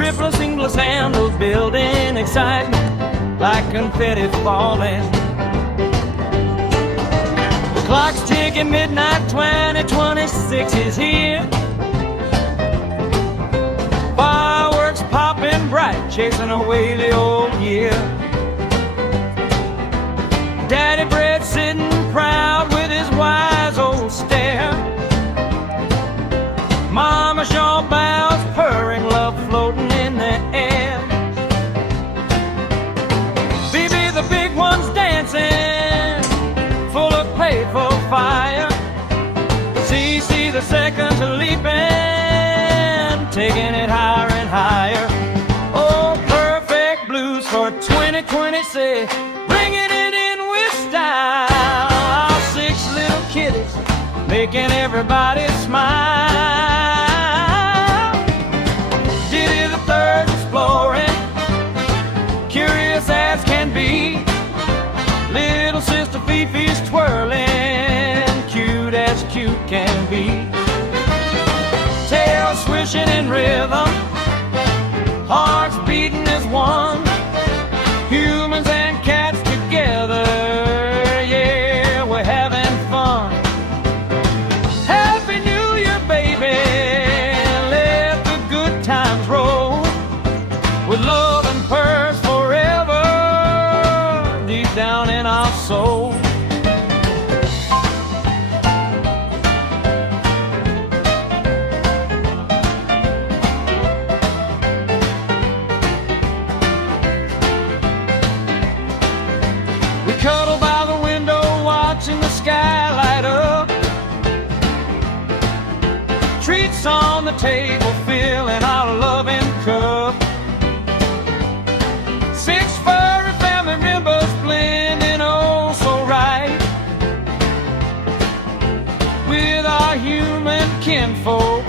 triples, singles, and those building excitement like confetti falling. The clock's ticking, midnight 2026 is here. Fireworks popping bright, chasing away the old year. Daddy Bread sitting proud with his wise old stare. Mama Shaw bows, purring, love floating in the air. Baby, the big one's dancing, full of playful fire. CC, the seconds are leaping, taking it higher and higher. Oh, perfect blues for 2026, bringing it in with style. 6 little kitties, making everybody smile. Diddy the third's exploring, curious as can be. Little sister Fifi's twirling, cute as cute can be. Tail swishing in rhythm, hearts beating as one. Humans and cats together, yeah, we're having fun. Happy New Year, baby, let the good times roll. With love and purrs forever, deep down in our soul. We cuddle by the window, watching the sky light up. Treats on the table, filling our loving cup. 6 furry family members blending oh so right with our human kinfolk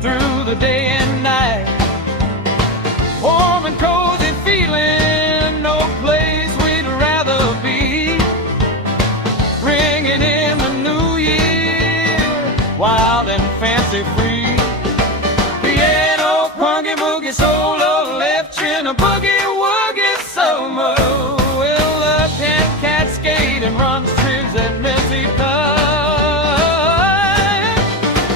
through the day and night. Warm and cozy feeling, no place we'd rather be. Bringing in the new year, wild and fancy free. Piano, punky, boogie, solo, left chin, a boogie, woogie, solo. Well, left hand cascade and runs trigs at messy time.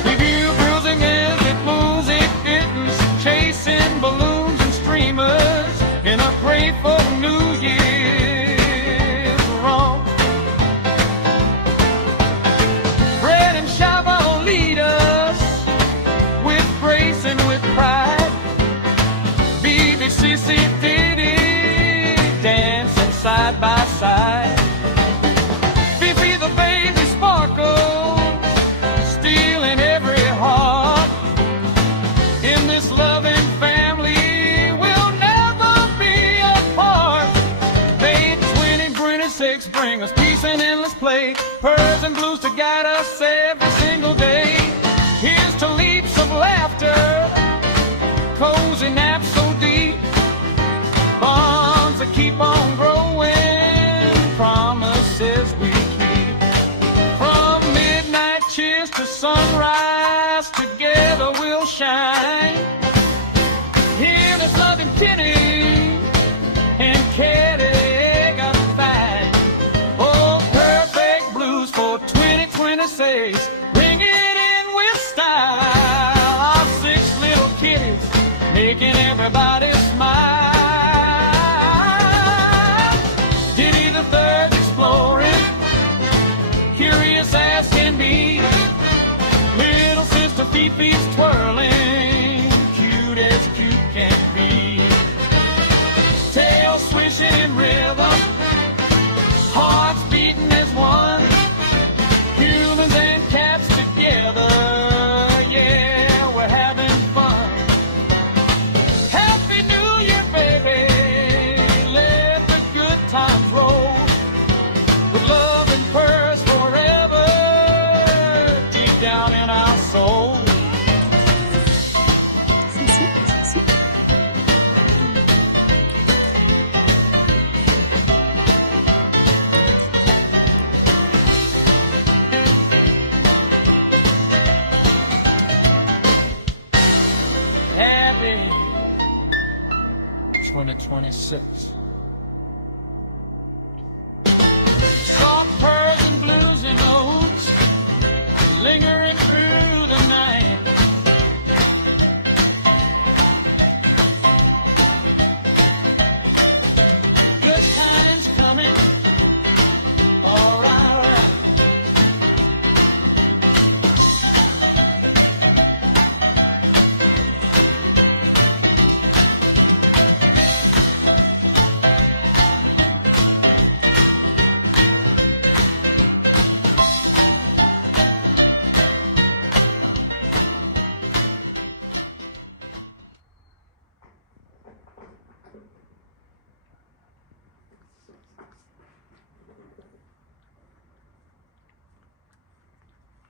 Review bruising as it moves, it kittens, chasing balloons and streamers in a grateful New Year's romp. Bread and Shabba will lead us with grace and with pride. BBC Diddy dancing side by side. Fifi the baby sparkles, stealing every heart. In this loving family, we'll never be apart. May 2026 bring us peace and endless play, purrs and blues to guide us every single day. Here's to leaps of laughter, cozy naps so deep, bonds that keep on growing, promises we keep. From midnight cheers to sunrise, together we'll shine. Here this loving Kenny and Katie got to fight. Oh, perfect blues for 2026, bring it in with style. Our 6 little kitties, making everybody smile. Diddy the third's exploring, curious as can be. Little sister Fifi's twirling, cute as cute can be. Tail swishing in rhythm, hearts beating as one. Humans and cats together, yeah, we're having fun. Happy New Year, baby, let the good times roll. With love and purrs forever, deep down in our soul. Happy 2026.